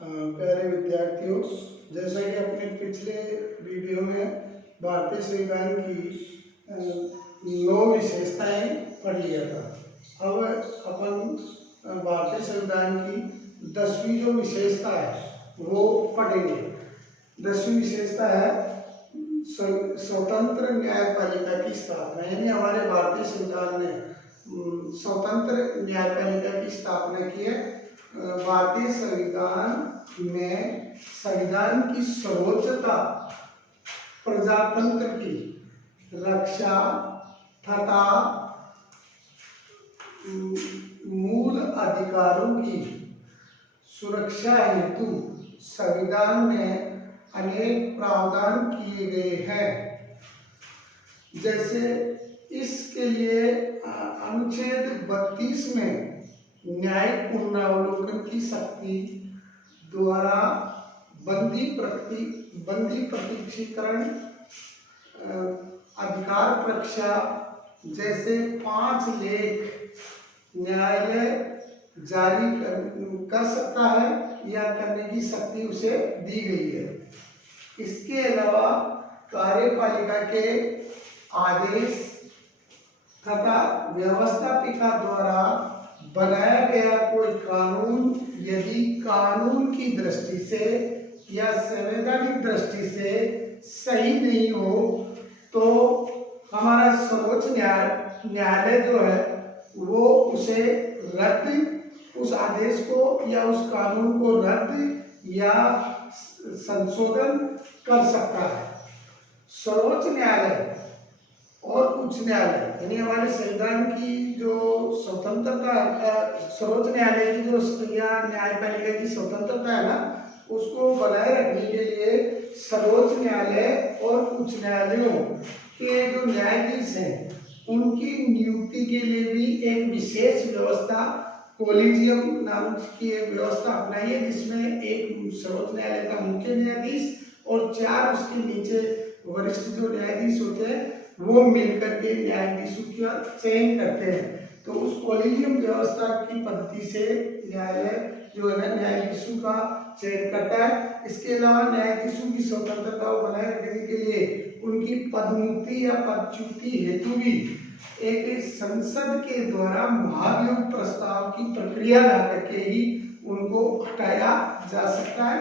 प्यारे विद्यार्थियों, जैसा कि अपने पिछले वीडियो में भारतीय संविधान की 9 विशेषताएं पढ़ लिया था। अब अपन भारतीय संविधान की 10वीं जो विशेषता है वो पढ़ेंगे। 10वीं विशेषता है स्वतंत्र न्यायपालिका की स्थापना। यानी हमारे भारतीय संविधान ने स्वतंत्र न्यायपालिका की स्थापना की है। भारतीय संविधान में संविधान की सर्वोच्चता, प्रजातंत्र की रक्षा तथा मूल अधिकारों की सुरक्षा हेतु संविधान में अनेक प्रावधान किए गए हैं। जैसे इसके लिए अनुच्छेद 32 में न्यायिक पुनरावलोकन की शक्ति द्वारा बंदी प्रत्यक्षीकरण, अधिकार परीक्षा जैसे 5 लेख न्यायालय जारी कर सकता है या करने की शक्ति उसे दी गई है। इसके अलावा कार्यपालिका के आदेश तथा व्यवस्थापिका द्वारा बनाया गया कोई कानून यदि कानून की दृष्टि से या संवैधानिक दृष्टि से सही नहीं हो तो हमारा सर्वोच्च न्यायालय जो है वो उसे रद्द, उस आदेश को या उस कानून को रद्द या संशोधन कर सकता है। सर्वोच्च न्यायालय और उच्च न्यायालय यानी हमारे संविधान की जो स्वतंत्रता, सर्वोच्च न्यायालय की जो या न्यायपालिका की स्वतंत्रता है ना, उसको बनाए रखने के लिए सर्वोच्च न्यायालय और उच्च न्यायालयों के जो न्यायाधीश हैं उनकी नियुक्ति के लिए भी एक विशेष व्यवस्था, कोलिजियम नाम की एक व्यवस्था अपनाई है, जिसमें एक सर्वोच्च न्यायालय का मुख्य न्यायाधीश और 4 उसके नीचे वरिष्ठ जो न्यायाधीश होते हैं वो मिलकर के न्यायाधीशों का चयन करते हैं। तो उस कोलिजियम व्यवस्था की पद्धति से न्यायालय जो है ना न्यायाधीशों का चयन करता है। इसके अलावा न्यायाधीशों की स्वतंत्रता को बनाए रखने के लिए उनकी पदोन्नति या पदच्युति हेतु भी एक संसद के द्वारा महाभियोग प्रस्ताव की प्रक्रिया ला करके ही उनको हटाया जा सकता है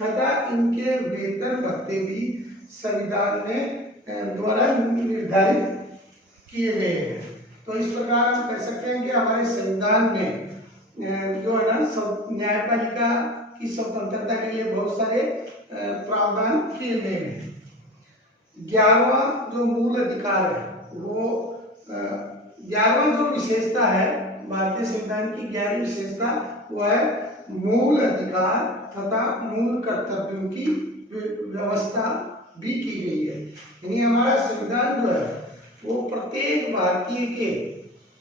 तथा इनके वेतन भत्ते भी संविधान में द्वारा निर्धारित किए गए हैं। तो इस प्रकार हम कह सकते हैं कि हमारे संविधान में जो है ना न्यायपालिका की स्वतंत्रता के लिए बहुत सारे प्रावधान किए गए हैं। 11वां जो मूल अधिकार है वो 11वां जो विशेषता है भारतीय संविधान की 11वीं विशेषता वो है मूल अधिकार तथा मूल कर्तव्यों की व्यवस्था भी की गई है। यानी हमारा संविधान जो है वो प्रत्येक भारतीय के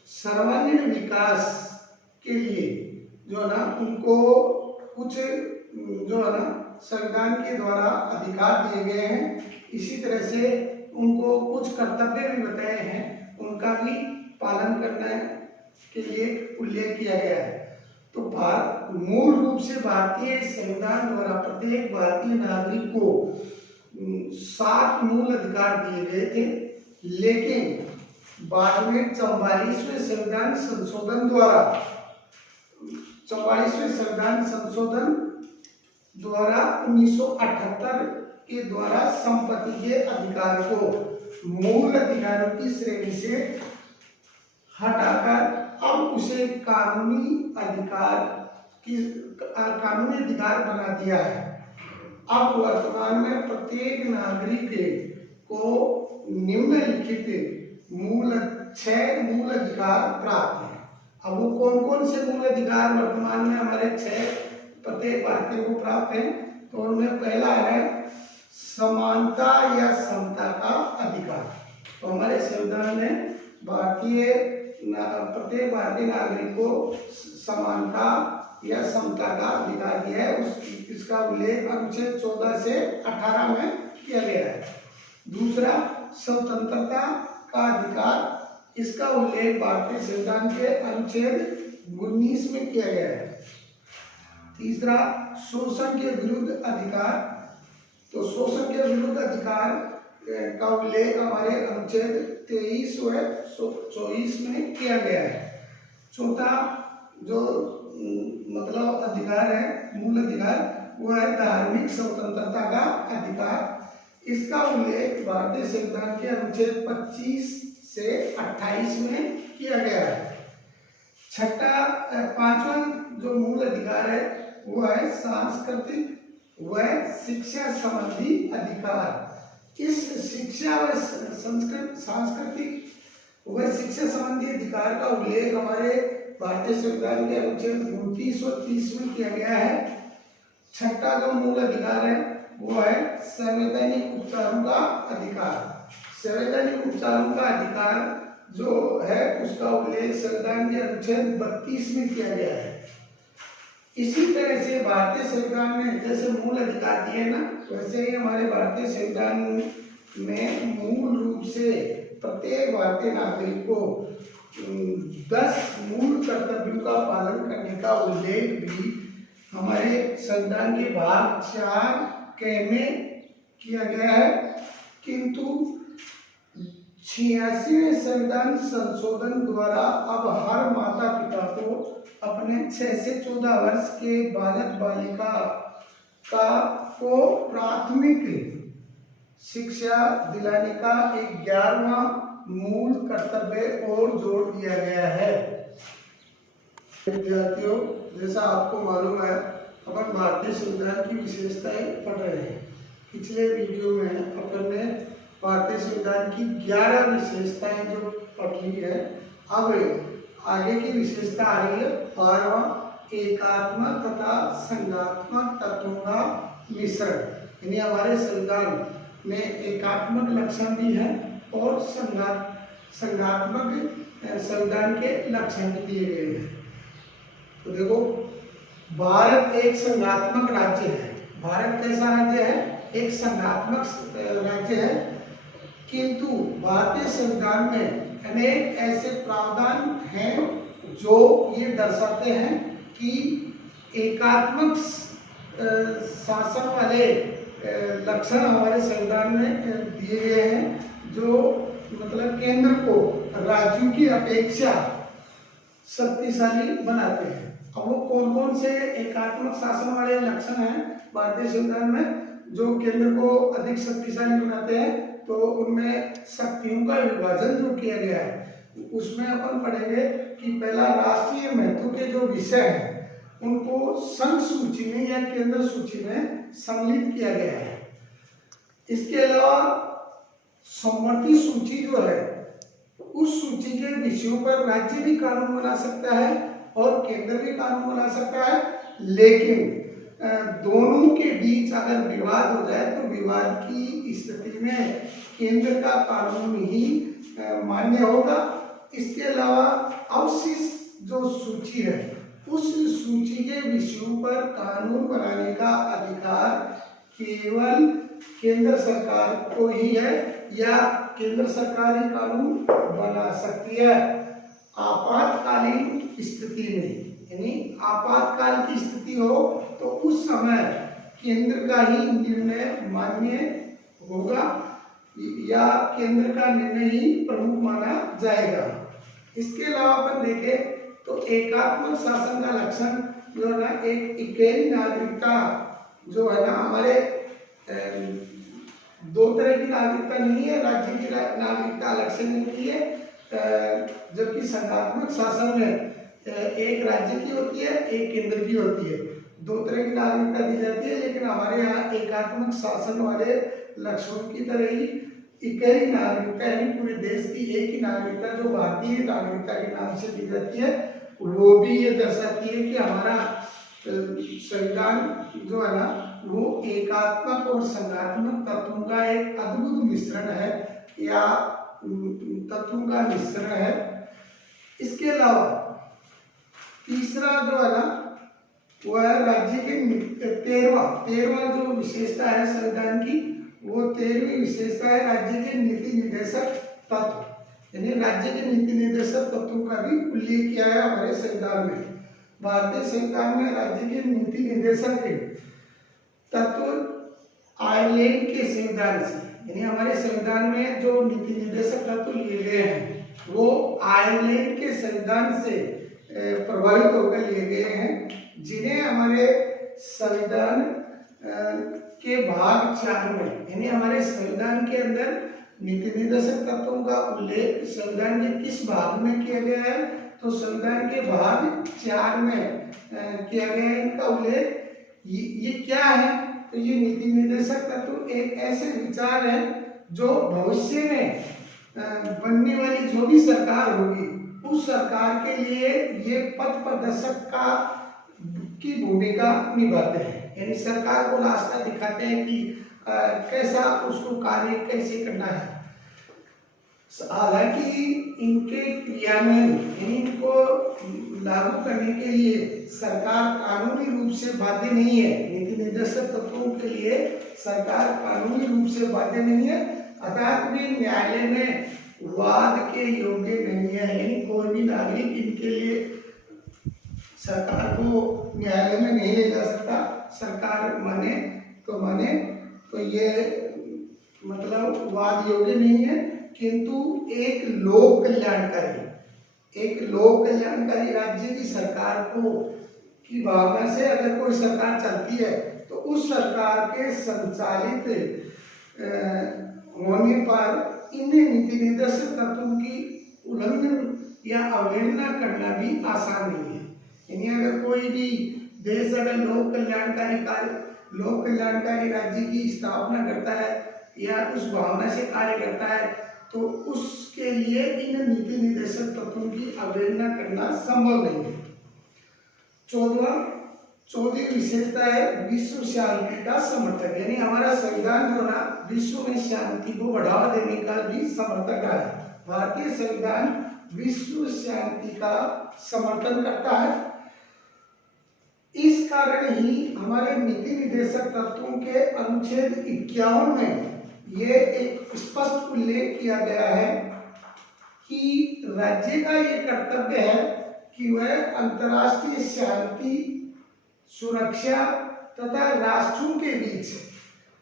सर्वांगीण विकास के लिए जो है ना उनको कुछ जो है ना संविधान के द्वारा अधिकार दिए गए हैं। इसी तरह से उनको कुछ कर्तव्य भी बताए हैं, उनका भी पालन करने के लिए उल्लेख किया गया है। तो मूल रूप से भारतीय संविधान द्वारा प्रत्येक भारतीय नागरिक को 7 मूल अधिकार दिए गए थे, लेकिन बाद में 44वें संविधान संशोधन द्वारा 1978 के द्वारा संपत्ति के अधिकार को मूल अधिकारों की श्रेणी से हटाकर अब उसे कानूनी अधिकार बना दिया है। अब वर्तमान में प्रत्येक नागरिक को निम्नलिखित 6 मूल अधिकार प्राप्त हैं। अब वो कौन कौन से मूल अधिकार वर्तमान में हमारे 6 प्रत्येक भारतीय को प्राप्त हैं? तो उनमें पहला है समानता या समता का अधिकार। तो हमारे संविधान ने प्रत्येक भारतीय नागरिक को समानता या समता का अधिकार दिया है। इसका उल्लेख अनुच्छेद 14 से 18 में किया गया है। दूसरा स्वतंत्रता का अधिकार, इसका उल्लेख भारतीय संविधान के अनुच्छेद 19 में किया गया है। तीसरा शोषण के विरुद्ध अधिकार। तो शोषण के विरुद्ध अधिकार का उल्लेख हमारे अनुच्छेद 23 व 24 में किया गया है। चौथा जो मतलब अधिकार है, मूल अधिकार, वो है धार्मिक स्वतंत्रता का अधिकार। इसका उल्लेख भारतीय संविधान के अनुच्छेद 25 से 28 में किया गया है। पांचवा जो मूल अधिकार है वो है सांस्कृतिक व शिक्षा संबंधी अधिकार। इस शिक्षा व सांस्कृतिक व शिक्षा संबंधी अधिकार का उल्लेख हमारे भारतीय संविधान के अनुच्छेद 29 और 30 में किया गया है। छठा जो मूल अधिकार है वो है संवैधानिक उपचारों का अधिकार। संवैधानिक उपचारों का अधिकार जो है उसका उल्लेख संविधान के अनुच्छेद 32 में किया गया है। इसी तरह से भारतीय संविधान में जैसे मूल अधिकार दिए ना, वैसे ही हमारे भारतीय संविधान में मूल रूप से प्रत्येक भारतीय नागरिक को 10 मूल कर्तव्यों का पालन करने का उल्लेख भी हमारे संविधान के भाग 4 के में किया गया है। किंतु 86वें संविधान संशोधन द्वारा अब हर माता पिता को अपने 6 से 14 वर्ष के बालक बालिका को प्राथमिक शिक्षा दिलाने का 11वां मूल कर्तव्य और जोड़ दिया गया है। विद्यार्थियों, जैसा आपको मालूम है अपन भारतीय संविधान की विशेषताएं पढ़ रहे हैं। पिछले वीडियो में अपन ने भारतीय संविधान की 11 विशेषताएं जो पढ़ी है, अब आगे की विशेषता आ रही है 12वां, एकात्मक तथा संघात्मक तत्वों का मिश्रण। यानी हमारे संविधान में एकात्मक लक्षण भी है और संघात्मक संविधान के लक्षण भी दिए गए हैं। तो देखो, भारत एक संघात्मक राज्य है। भारत कैसा राज्य है? एक संघात्मक राज्य है। किंतु भारतीय संविधान में अनेक ऐसे प्रावधान हैं जो ये दर्शाते हैं कि एकात्मक शासन वाले लक्षण हमारे संविधान में दिए गए हैं, जो मतलब केंद्र को राज्यों की अपेक्षा शक्तिशाली बनाते हैं। अब वो कौन कौन से एकात्मक शासन वाले लक्षण हैं भारतीय संविधान में जो केंद्र को अधिक शक्तिशाली बनाते हैं? तो उनमें शक्तियों का विभाजन जो किया गया है उसमें अपन पढ़ेंगे कि पहला, राष्ट्रीय महत्व के जो विषय हैं उनको संघ सूची में या केंद्र सूची में सम्मिलित किया गया है। इसके अलावा समवर्ती सूची जो है, उस सूची के विषयों पर राज्य भी कानून बना सकता है और केंद्र भी कानून बना सकता है। लेकिन दोनों के बीच अगर विवाद हो जाए तो विवाद की स्थिति में केंद्र का कानून ही मान्य होगा। इसके अलावा अवशिष्ट जो सूची है, उस सूची के विषयों पर कानून बनाने का अधिकार केवल केंद्र सरकार को ही है या केंद्र सरकार ही कानून बना सकती है। आपातकालीन स्थिति में, यानी आपातकाल की स्थिति हो तो उस समय केंद्र का ही निर्णय मान्य होगा या केंद्र का निर्णय ही प्रमुख माना जाएगा। इसके अलावा अपन देखें तो एकात्मक शासन का लक्षण जो है ना, एक इकेरी नागरिकता जो है ना, हमारे दो तरह की नागरिकता नहीं है, राज्य की नागरिकता अलग से मिलती है, जबकि संघात्मक शासन में एक राज्य की होती है, एक केंद्र की होती है। दो तरह की नागरिकता दी जाती है, लेकिन हमारे यहाँ एकात्मक शासन वाले लक्षणों की तरह ही इकेरी नागरिकता, यानी पूरे देश की एक ही नागरिकता जो भारतीय नागरिकता के नाम से दी जाती है, वो भी ये दर्शाती है कि हमारा संविधान जो है ना, वो एकात्मक और संघात्मक तत्वों का एक अद्भुत मिश्रण है या तत्वों का मिश्रण है। इसके अलावा तीसरा जो है ना, वो है राज्य के 13वां जो विशेषता है संविधान की, वो 13वीं विशेषता है राज्य के नीति निर्देशक तत्व। यानी राज्य के नीति निर्देशक तत्वों का भी उल्लेख किया है हमारे संविधान में। भारतीय संविधान में राज्य के नीति निर्देशक तत्व आयरलैंड के संविधान से, यानी हमारे संविधान में जो नीति निर्देशक तत्व लिए गए हैं वो आयरलैंड के संविधान से प्रभावित होकर लिए गए हैं, जिन्हें हमारे संविधान के भाग 4 में, यानी हमारे संविधान के अंदर नीति निर्देशक तत्वों का उल्लेख संविधान के किस भाग में किया गया है, तो संविधान के भाग 4 में किया गया है इनका उल्लेख। ये क्या है, तो ये नीति निर्देशक तत्व एक ऐसे विचार है जो भविष्य में बनने वाली जो भी सरकार होगी उस सरकार के लिए ये पथ प्रदर्शक की भूमिका निभाते हैं, यानी सरकार को रास्ता दिखाते हैं कि कैसा उसको कार्य कैसे करना है। हालांकि इनके क्रियान्वयन, यानी इनको लागू करने के लिए सरकार कानूनी रूप से बाध्य नहीं है, नीति निर्देशक तत्वों के लिए सरकार कानूनी रूप से बाध्य नहीं है, अतः भी न्यायालय में वाद के योग्य नहीं है, यानी कोई भी नागरिक इनके लिए सरकार को न्यायालय में नहीं ले जा सकता। सरकार माने, तो ये मतलब वाद योग्य नहीं है, किंतु एक लोक कल्याणकारी राज्य की सरकार को की भावना से अगर कोई सरकार चलती है तो उस सरकार के संचालित होने पर इन नीति निर्देशक तत्वों की उल्लंघन या अवहेलना करना भी आसान नहीं है। यानी अगर कोई भी देश अगर लोक कल्याणकारी राज्य की स्थापना करता है या उस भावना से कार्य करता है तो उसके लिए इन नीति निर्देशक तत्वों की अवहेलना करना संभव नहीं है। चौथी विशेषता है विश्व शांति का समर्थक, यानी हमारा संविधान जो ना विश्व में शांति को बढ़ावा देने का भी समर्थक है। भारतीय संविधान विश्व शांति का समर्थन करता है। इस कारण ही हमारे नीति निर्देशक तत्वों के अनुच्छेद 51 में ये एक स्पष्ट उल्लेख किया गया है कि राज्य का ये कर्तव्य है कि वह अंतर्राष्ट्रीय शांति, सुरक्षा तथा राष्ट्रों के बीच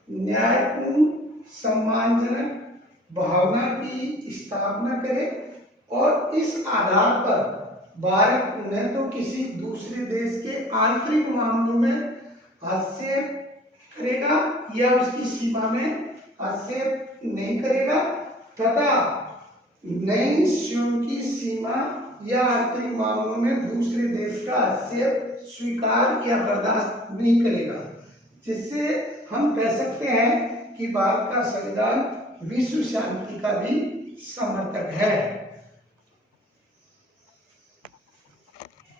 न्यायपूर्ण सम्मानजनक भावना की स्थापना करे और इस आधार पर भारत न तो किसी दूसरे देश के आंतरिक मामलों में हस्तक्षेप करेगा या उसकी सीमा में हस्तक्षेप नहीं करेगा तथा नई स्वयं की सीमा या आंतरिक मामलों में दूसरे देश का हस्तक्षेप स्वीकार या बर्दाश्त नहीं करेगा, जिससे हम कह सकते हैं कि भारत का संविधान विश्व शांति का भी समर्थक है।